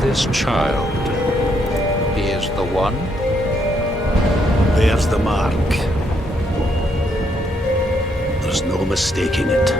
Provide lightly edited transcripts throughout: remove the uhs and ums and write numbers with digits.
This child, he is the one? There's the mark. There's no mistaking it.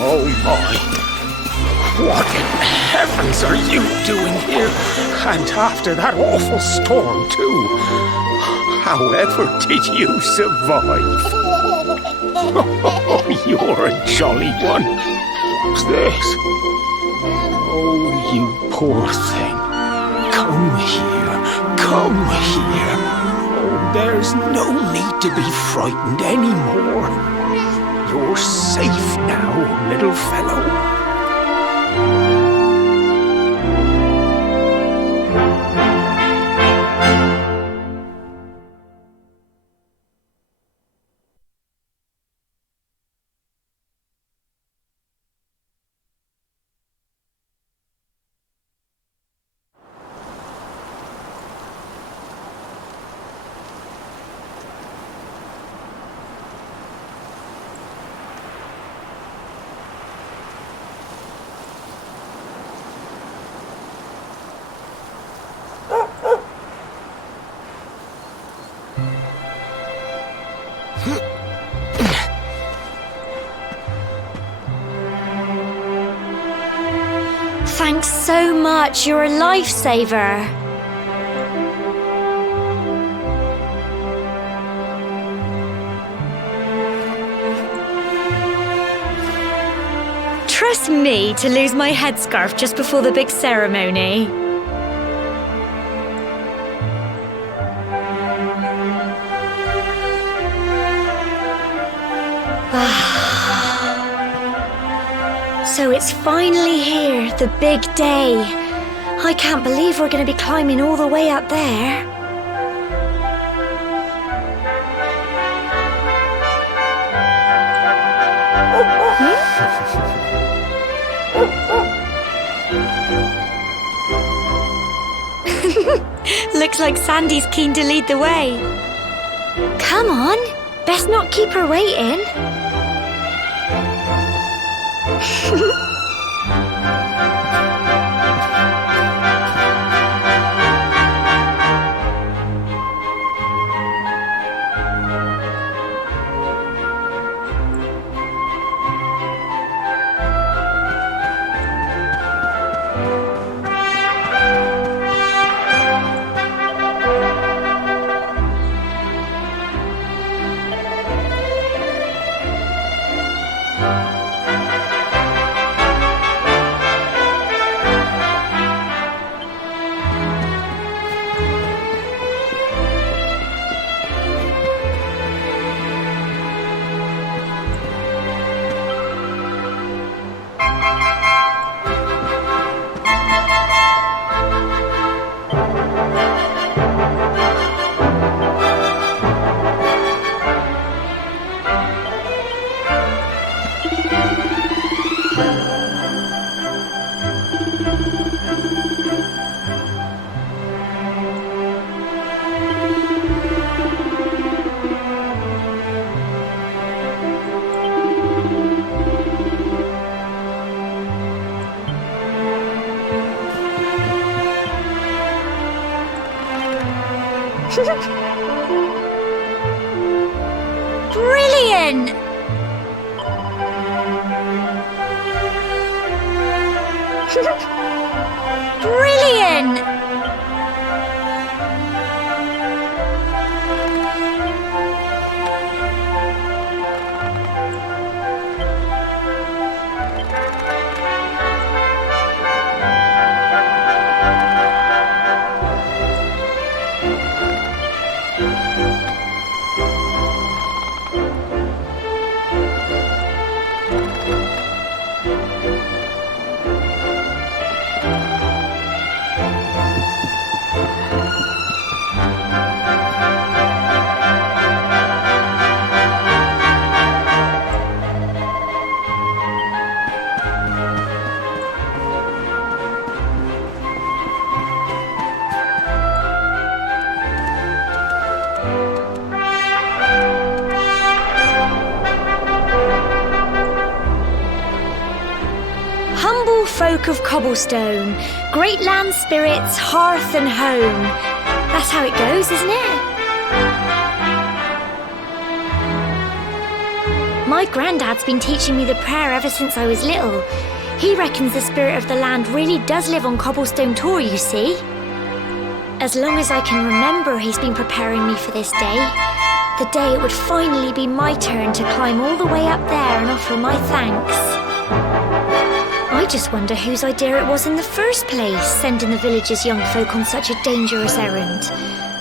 Oh my! What in heavens are you doing here? And after that awful storm, too. However did you survive? Oh, you're a jolly one. What's this? Oh, you poor thing. Come here. Come here. Oh, there's no need to be frightened anymore. You're safe now, little fellow. Thanks so much, you're a lifesaver. Trust me to lose my headscarf just before the big ceremony. So it's finally here, the big day. I can't believe we're going to be climbing all the way up there. Looks like Sandy's keen to lead the way. Come on, best not keep her waiting. Brilliant! Brilliant! Humble folk of cobblestone, great land spirits, hearth and home. That's how it goes, isn't it? My granddad's been teaching me the prayer ever since I was little. He reckons the spirit of the land really does live on Cobblestone Tor, you see. As long as I can remember, he's been preparing me for this day. The day it would finally be my turn to climb all the way up there and offer my thanks. I just wonder whose idea it was in the first place, sending the village's young folk on such a dangerous errand.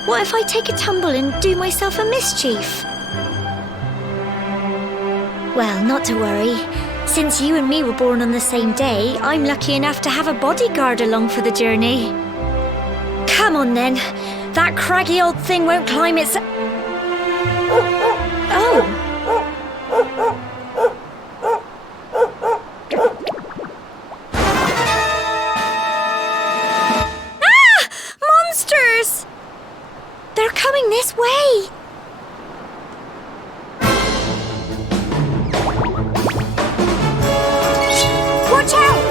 What if I take a tumble and do myself a mischief? Well, not to worry. Since you and me were born on the same day, I'm lucky enough to have a bodyguard along for the journey. Come on then. That craggy old thing won't climb its... Oh! They're coming this way! Watch out!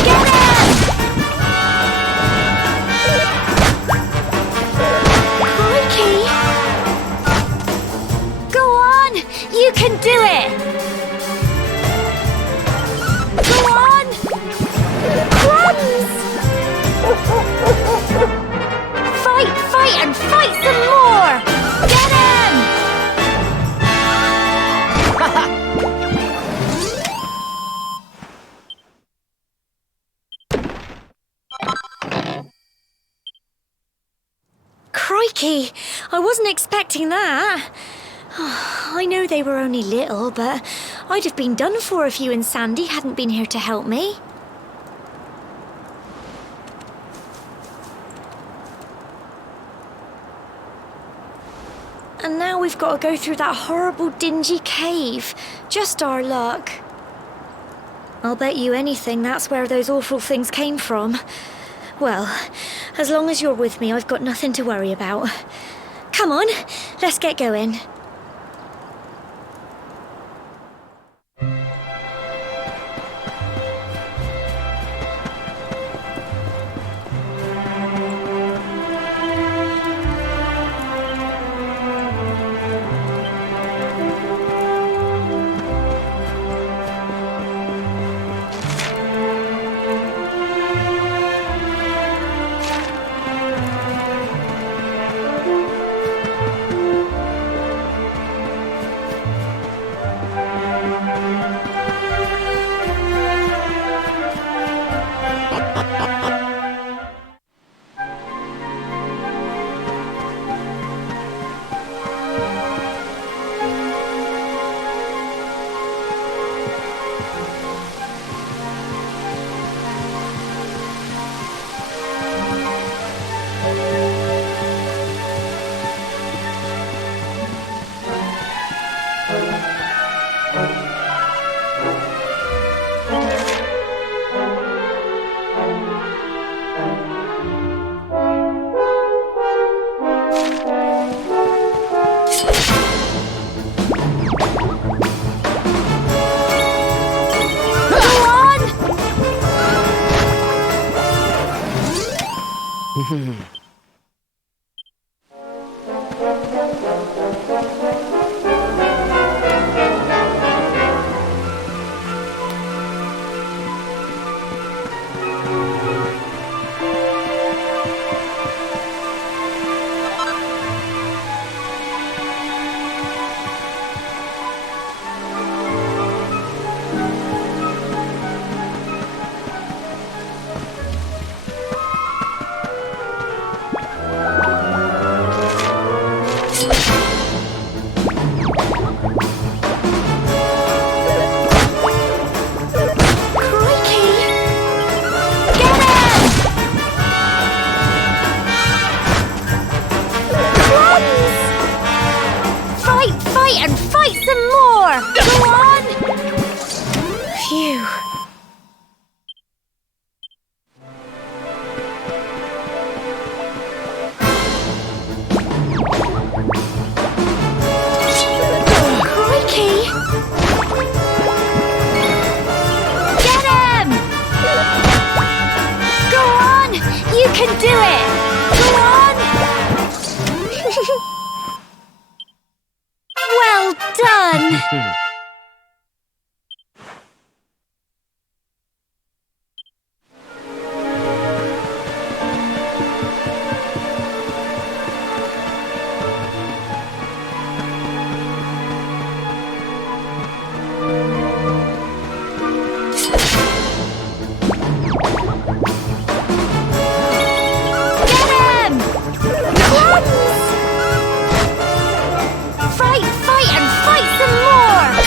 Get him! Crikey! Go on! You can do it! Go on! Crumbs! Fight and fight some more! Get him! Crikey, I wasn't expecting that. I know they were only little, but I'd have been done for if you and Sandy hadn't been here to help me. And now we've got to go through that horrible, dingy cave. Just our luck. I'll bet you anything that's where those awful things came from. Well, as long as you're with me, I've got nothing to worry about. Come on, let's get going. Fight and fight some more!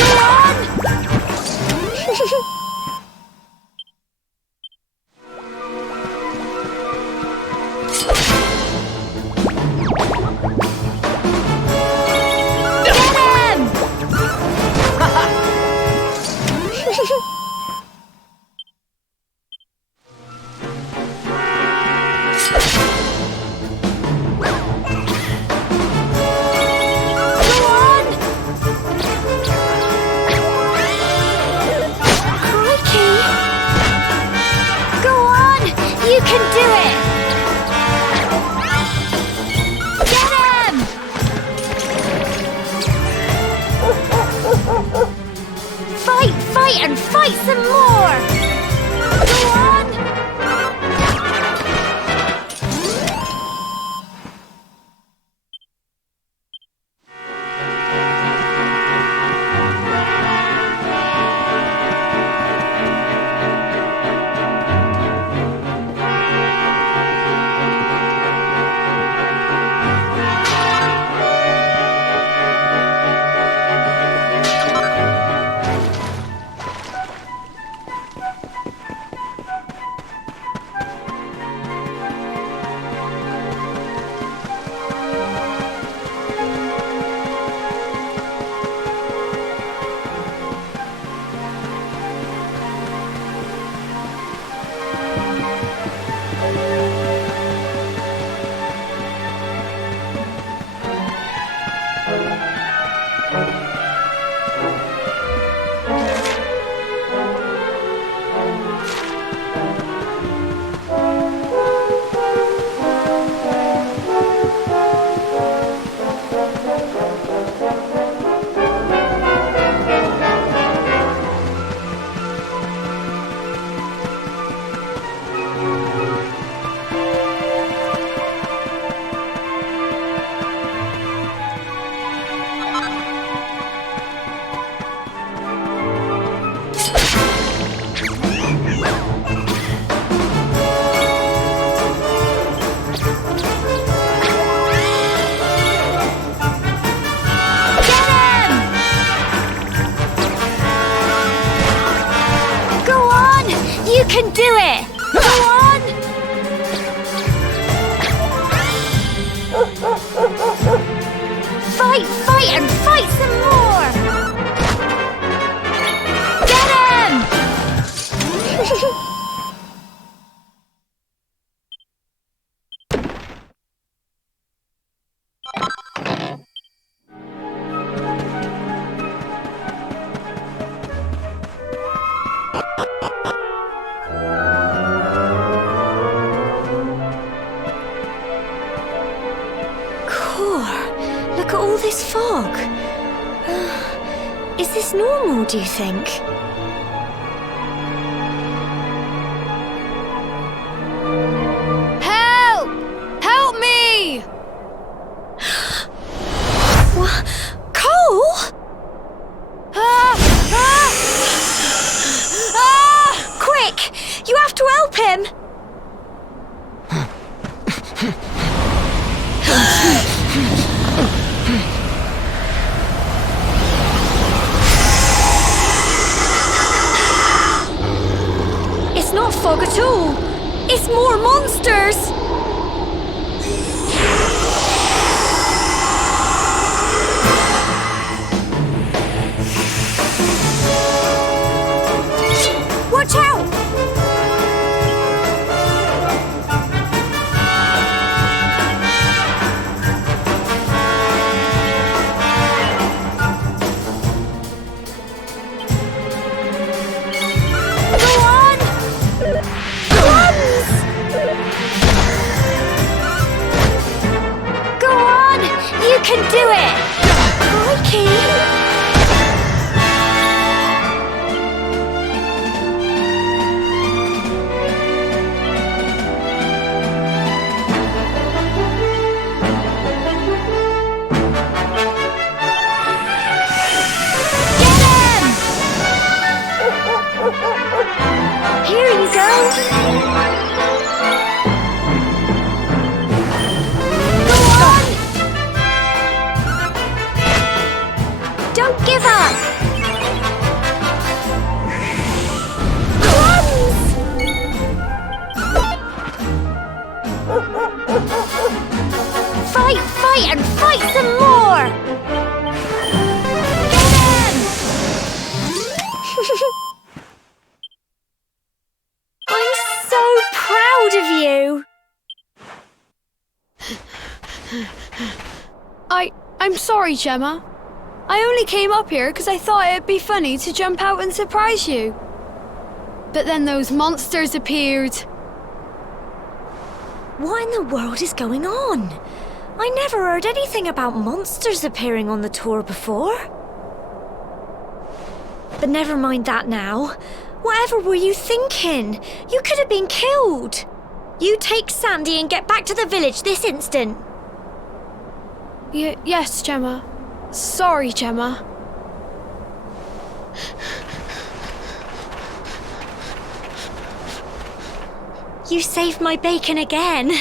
Look at all this fog. Is this normal, do you think? Help! Help me! Cole? Quick! You have to help him! It's not fog at all. It's more monsters. Watch out! Go on! Guns! Go on! You can do it! Crikey! Here you go! Go on! Don't give up! Guns! Fight, fight, and fight some more! Get him! I'm so proud of you! I'm sorry, Gemma. I only came up here because I thought it'd be funny to jump out and surprise you. But then those monsters appeared. What in the world is going on? I never heard anything about monsters appearing on the tour before. But never mind that now. Whatever were you thinking? You could have been killed. You take Sandy and get back to the village this instant. Yes, Gemma. Sorry, Gemma. You saved my bacon again.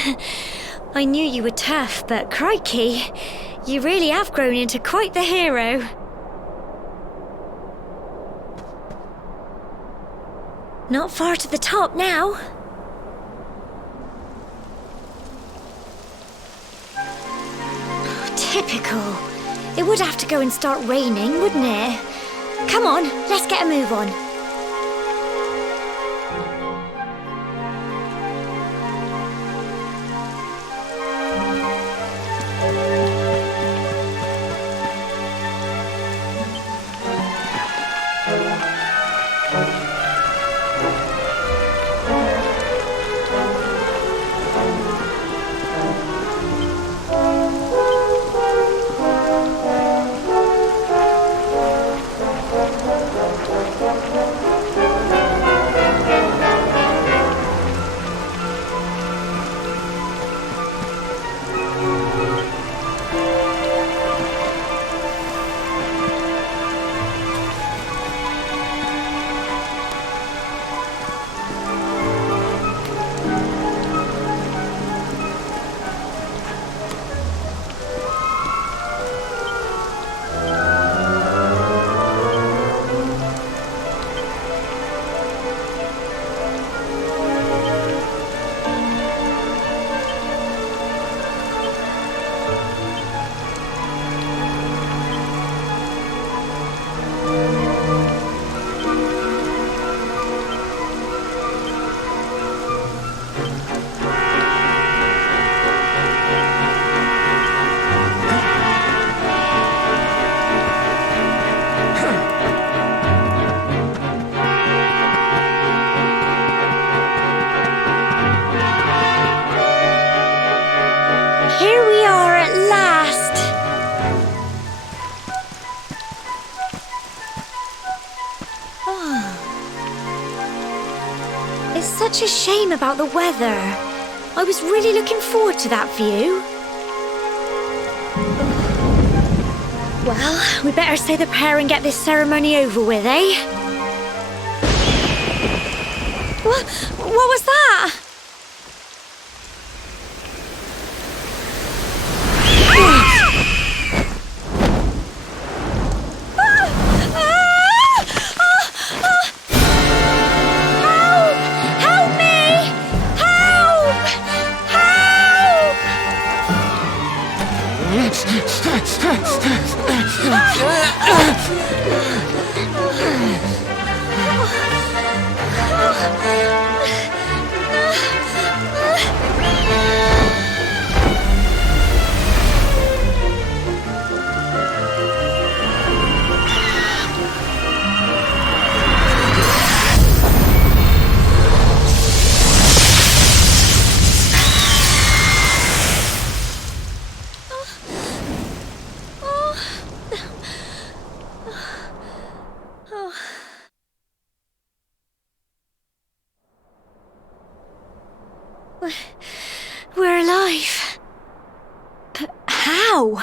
I knew you were tough, but crikey, you really have grown into quite the hero. Not far to the top now. Typical. It would have to go and start raining, wouldn't it? Come on, let's get a move on. such a shame about the weather. I was really looking forward to that view. Well, we better say the prayer and get this ceremony over with, eh? What was that? We're alive. But how?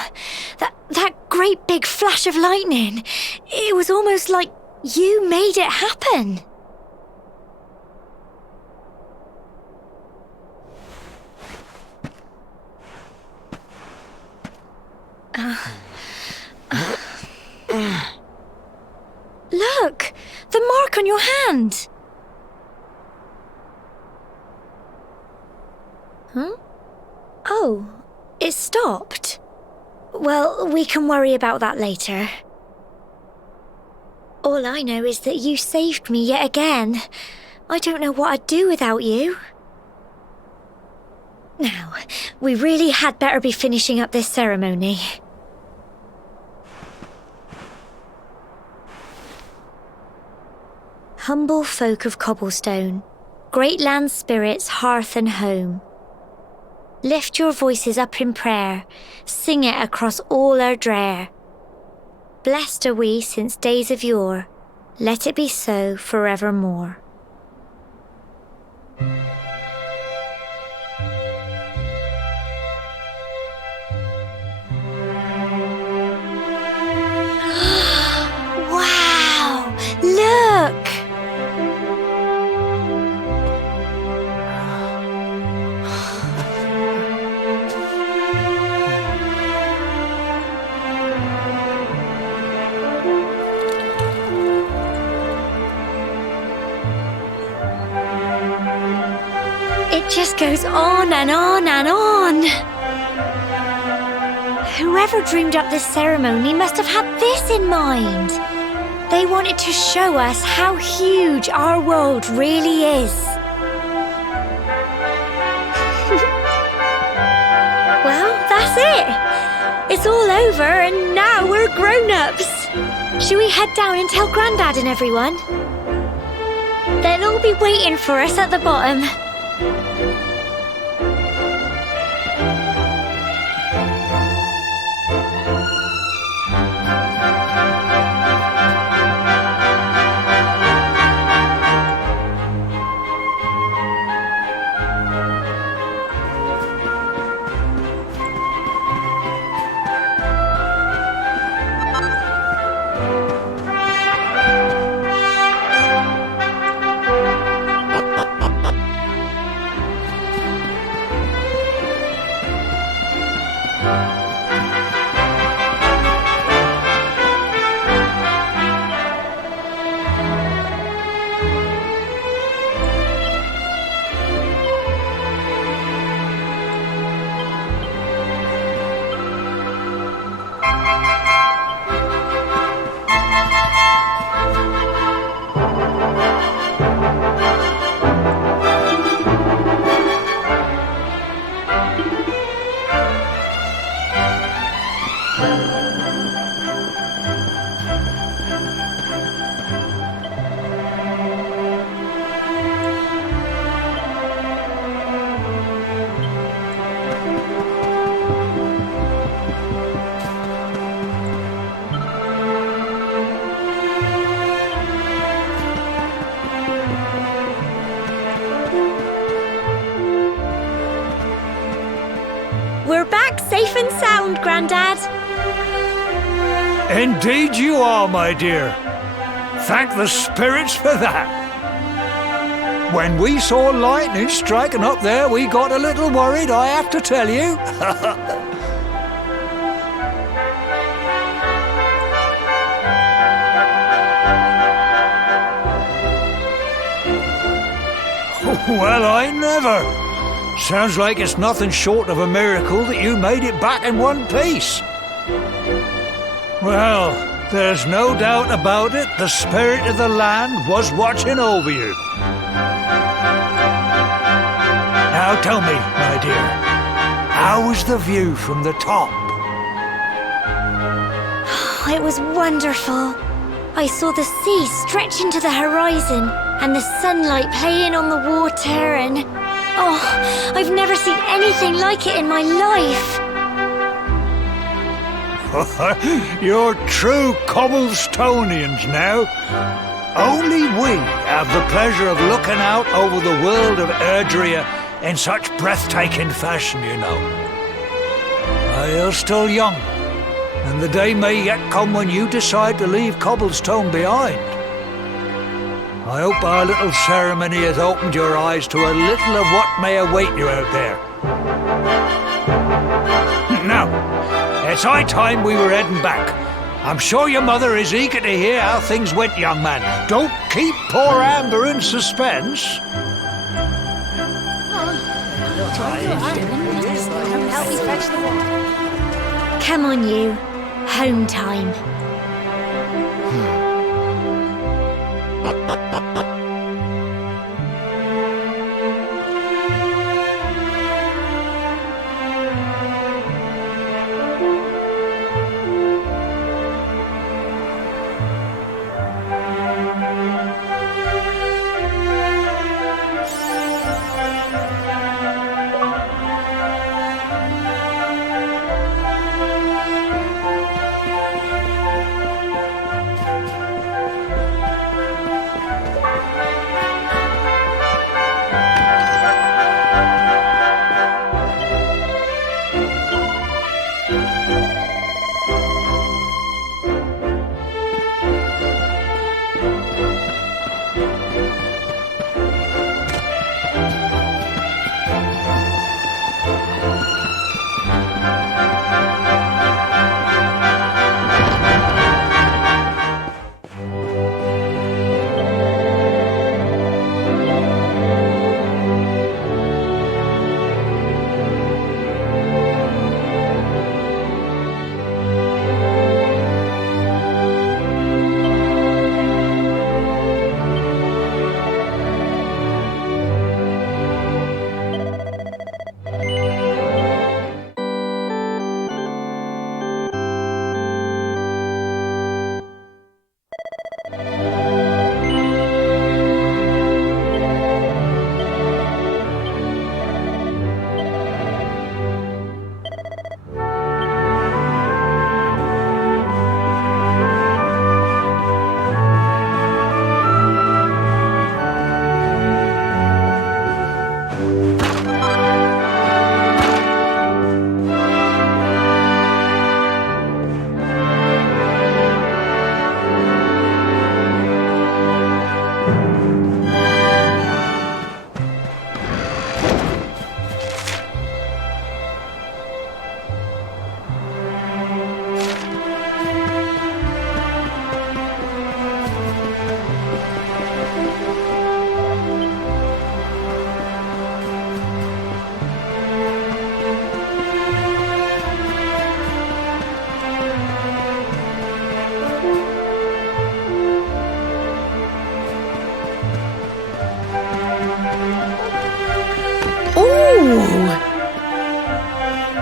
That great big flash of lightning. It was almost like you made it happen. Look! The mark on your hand! Huh? Oh, it stopped. Well, we can worry about that later. All I know is that you saved me yet again. I don't know what I'd do without you. Now, we really had better be finishing up this ceremony. Humble folk of cobblestone, great land spirits, hearth and home. Lift your voices up in prayer, sing it across all our drear. Blessed are we since days of yore, let it be so forevermore. Wow! Look! It just goes on and on and on. Whoever dreamed up this ceremony must have had this in mind. They wanted to show us how huge our world really is. Well, that's it. It's all over and now we're grown-ups. Shall we head down and tell Grandad and everyone? They'll all be waiting for us at the bottom. back safe and sound, Grandad. Indeed you are, my dear. Thank the spirits for that. When we saw lightning striking up there, we got a little worried, I have to tell you. Well, I never. Sounds like it's nothing short of a miracle that you made it back in one piece. Well, there's no doubt about it, the spirit of the land was watching over you. Now tell me, my dear, how was the view from the top? It was wonderful. I saw the sea stretch into the horizon and the sunlight playing on the water and... Oh, I've never seen anything like it in my life. You're true Cobblestonians now. Only we have the pleasure of looking out over the world of Erdrea in such breathtaking fashion, you know. You're still young, and the day may yet come when you decide to leave Cobblestone behind. I hope our little ceremony has opened your eyes to a little of what may await you out there. Now, it's high time we were heading back. I'm sure your mother is eager to hear how things went, young man. Don't keep poor Amber in suspense. Come on, you. Home time.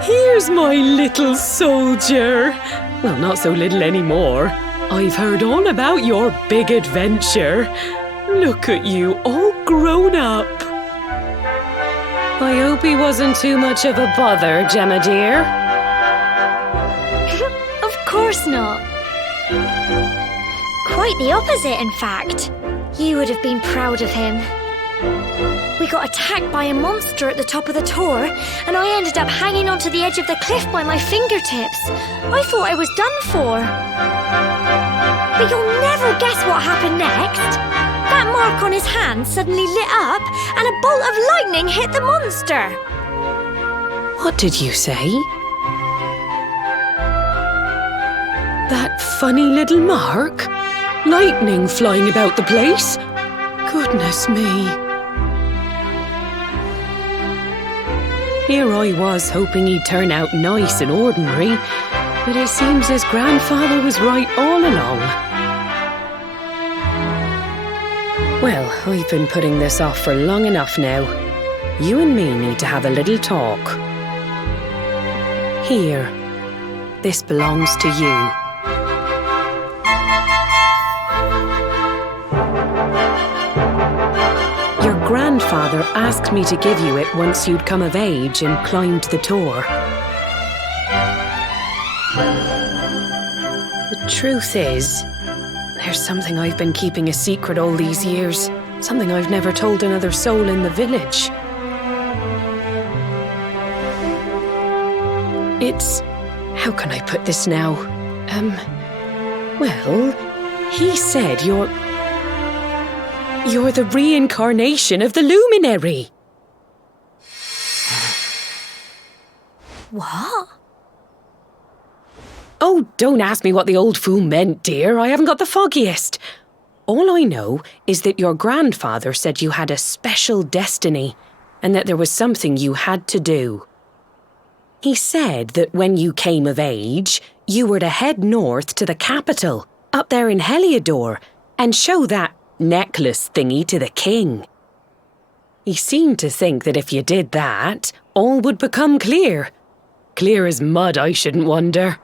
Here's my little soldier. Well, not so little anymore. I've heard all about your big adventure. Look at you, all grown up. I hope he wasn't too much of a bother, Gemma dear. Of course not. Quite the opposite, in fact. You would have been proud of him. We got attacked by a monster at the top of the tower, and I ended up hanging onto the edge of the cliff by my fingertips. I thought I was done for. But you'll never guess what happened next. That mark on his hand suddenly lit up, and a bolt of lightning hit the monster. What did you say? That funny little mark? Lightning flying about the place? Goodness me. Here I was hoping he'd turn out nice and ordinary, but it seems his grandfather was right all along. Well, I've been putting this off for long enough now. You and me need to have a little talk. Here, this belongs to you. Your grandfather asked me to give you it once you'd come of age and climbed the tower. The truth is, there's something I've been keeping a secret all these years. Something I've never told another soul in the village. It's... how can I put this now? Well, he said you're the reincarnation of the luminary. What? Oh, don't ask me what the old fool meant, dear. I haven't got the foggiest. All I know is that your grandfather said you had a special destiny and that there was something you had to do. He said that when you came of age, you were to head north to the capital, up there in Heliodor, and show that necklace thingy to the king. He seemed to think that if you did that, all would become clear. Clear as mud, I shouldn't wonder.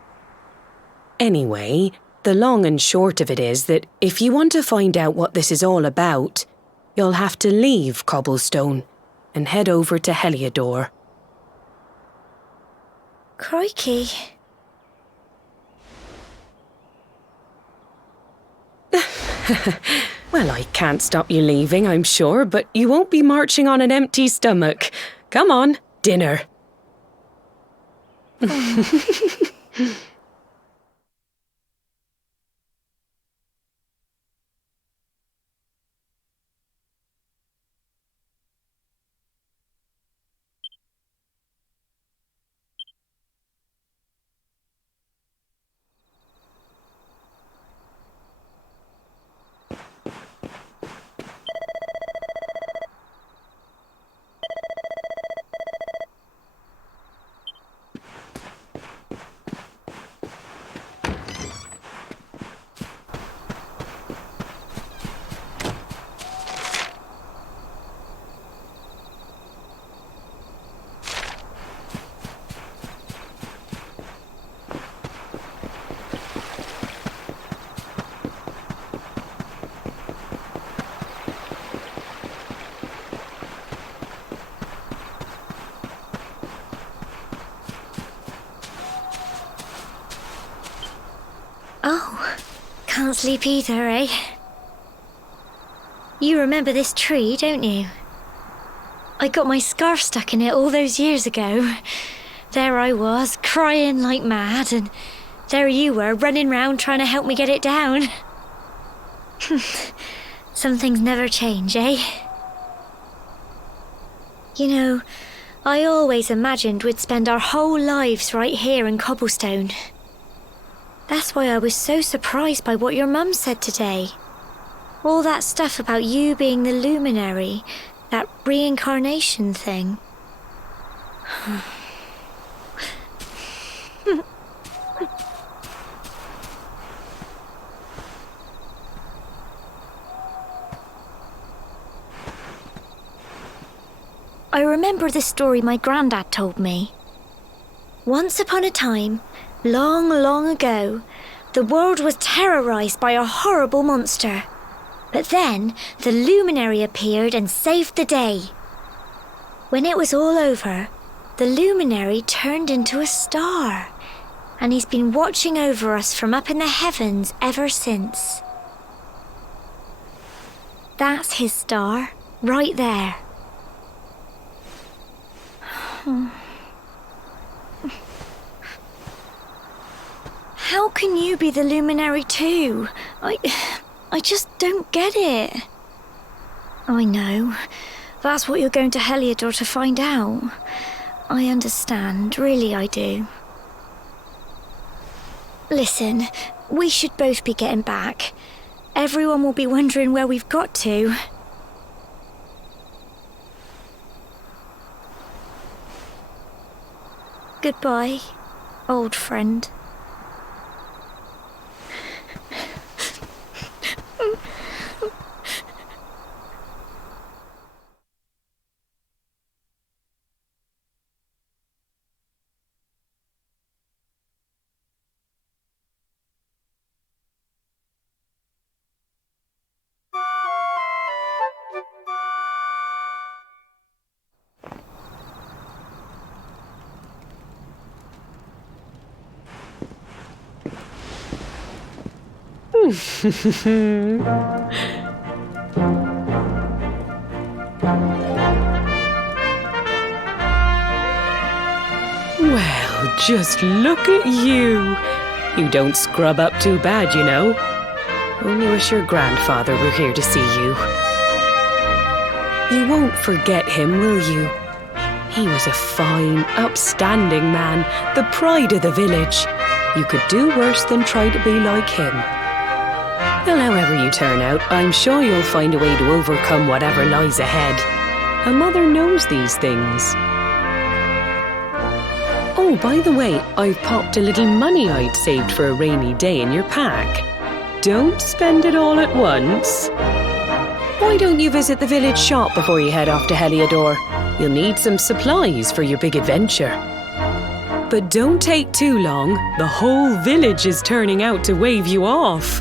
Anyway, the long and short of it is that if you want to find out what this is all about, you'll have to leave Cobblestone and head over to Heliodor. Crikey. Well, I can't stop you leaving, I'm sure, but you won't be marching on an empty stomach. Come on, dinner. Oh, can't sleep either, eh? You remember this tree, don't you? I got my scarf stuck in it all those years ago. There I was, crying like mad, and there you were, running round trying to help me get it down. Some things never change, eh? You know, I always imagined we'd spend our whole lives right here in Cobblestone. That's why I was so surprised by what your mum said today. All that stuff about you being the luminary, that reincarnation thing. I remember the story my granddad told me. Once upon a time, long, long ago, the world was terrorized by a horrible monster. But then, the luminary appeared and saved the day. When it was all over, the luminary turned into a star, and he's been watching over us from up in the heavens ever since. That's his star, Right there. How can you be the luminary too? I just don't get it. I know. That's what you're going to Heliodor to find out. I understand, really I do. Listen, we should both be getting back. Everyone will be wondering where we've got to. Goodbye, old friend. Well, just look at you. You don't scrub up too bad, you know. Only wish your grandfather were here to see you. You won't forget him, will you? He was a fine, upstanding man, the pride of the village. You could do worse than try to be like him. Well, however you turn out, I'm sure you'll find a way to overcome whatever lies ahead. A mother knows these things. Oh, by the way, I've popped a little money I'd saved for a rainy day in your pack. Don't spend it all at once. Why don't you visit the village shop before you head off to Heliodor? You'll need some supplies for your big adventure. But don't take too long. The whole village is turning out to wave you off.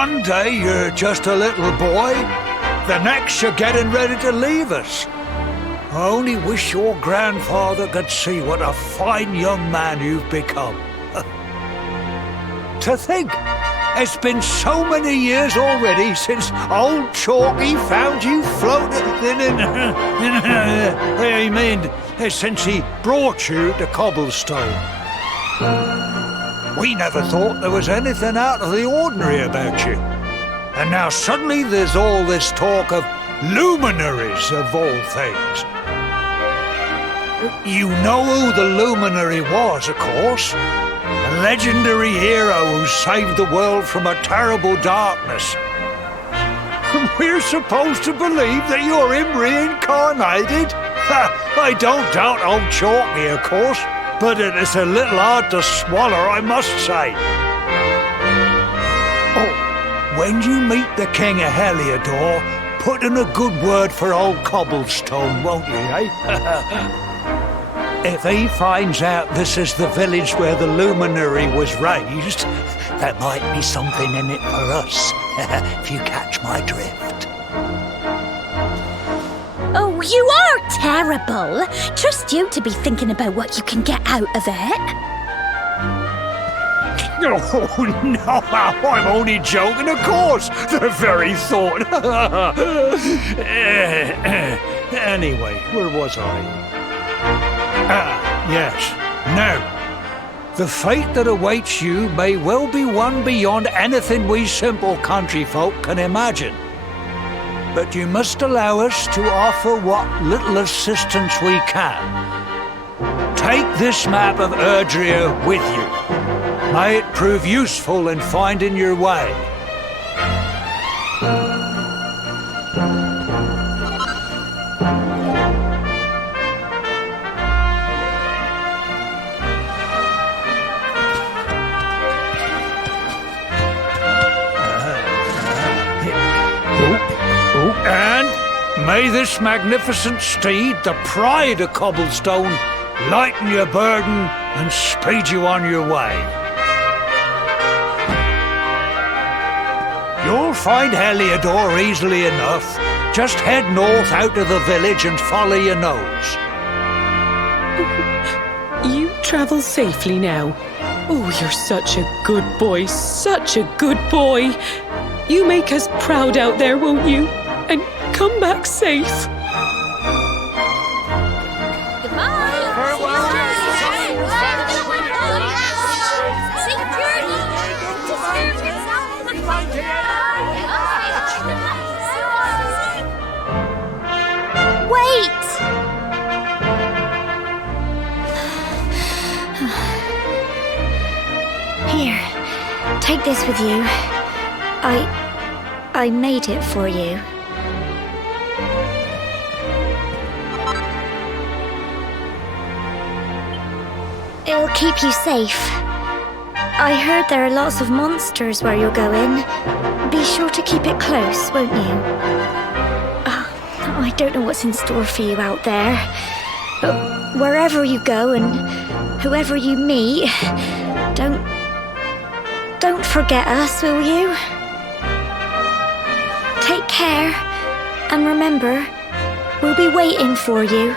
One day you're just a little boy, the next you're getting ready to leave us. I only wish your grandfather could see what a fine young man you've become. To think, it's been so many years already since old Chalky found you floating since he brought you to Cobblestone. We never thought there was anything out of the ordinary about you. And now suddenly there's all this talk of luminaries of all things. You know who the luminary was, of course. A legendary hero who saved the world from a terrible darkness. We're supposed to believe that you're him reincarnated? I don't doubt old Chalky, of course, but it is a little hard to swallow, I must say. Oh, when you meet the King of Heliodor, put in a good word for old Cobblestone, won't you, eh? If he finds out this is the village where the luminary was raised, there might be something in it for us, if you catch my drift. Oh, you are terrible. Trust you to be thinking about what you can get out of it. Oh, no, I'm only joking, of course. The very thought. Anyway, where was I? Yes. Now, the fate that awaits you may well be one beyond anything we simple country folk can imagine. But you must allow us to offer what little assistance we can. Take this map of Erdrea with you. May it prove useful in finding your way. And may this magnificent steed, the pride of Cobblestone, lighten your burden and speed you on your way. You'll find Heliodor easily enough. Just head north out of the village and follow your nose. You travel safely now. Oh, you're such a good boy, such a good boy. You make us proud out there, won't you? And come back safe. Wait! Here, take this with you. I made it for you. It'll keep you safe. I heard there are lots of monsters where you're going. Be sure to keep it close, won't you? I don't know what's in store for you out there. But wherever you go and whoever you meet, don't forget us, will you? Take care, and remember, we'll be waiting for you.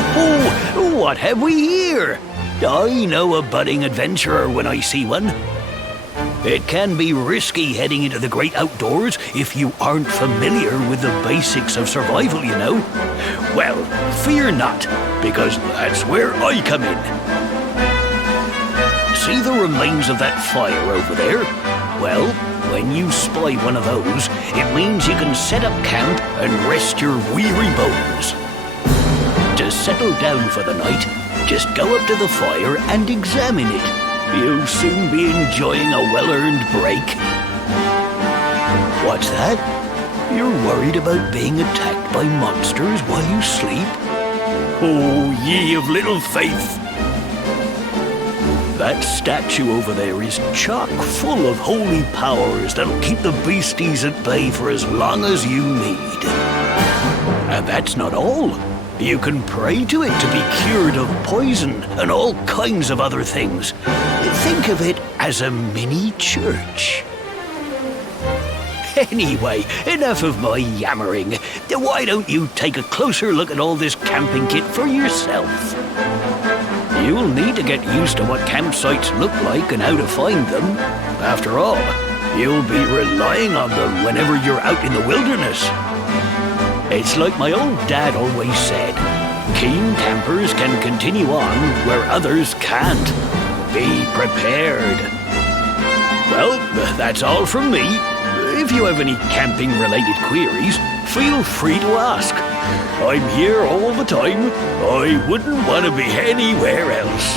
Oh, what have we here? I know a budding adventurer when I see one. It can be risky heading into the great outdoors if you aren't familiar with the basics of survival, you know. Well, fear not, because that's where I come in. See the remains of that fire over there? Well, when you spy one of those, it means you can set up camp and rest your weary bones. To settle down for the night, just go up to the fire and examine it. You'll soon be enjoying a well-earned break. What's that? You're worried about being attacked by monsters while you sleep? Oh, ye of little faith! That statue over there is chock full of holy powers that'll keep the beasties at bay for as long as you need. And that's not all. You can pray to it to be cured of poison and all kinds of other things. Think of it as a mini church. Anyway, enough of my yammering. Why don't you take a closer look at all this camping kit for yourself? You'll need to get used to what campsites look like and how to find them. After all, you'll be relying on them whenever you're out in the wilderness. It's like my old dad always said, keen campers can continue on where others can't. Be prepared. Well, that's all from me. If you have any camping-related queries, feel free to ask. I'm here all the time. I wouldn't want to be anywhere else.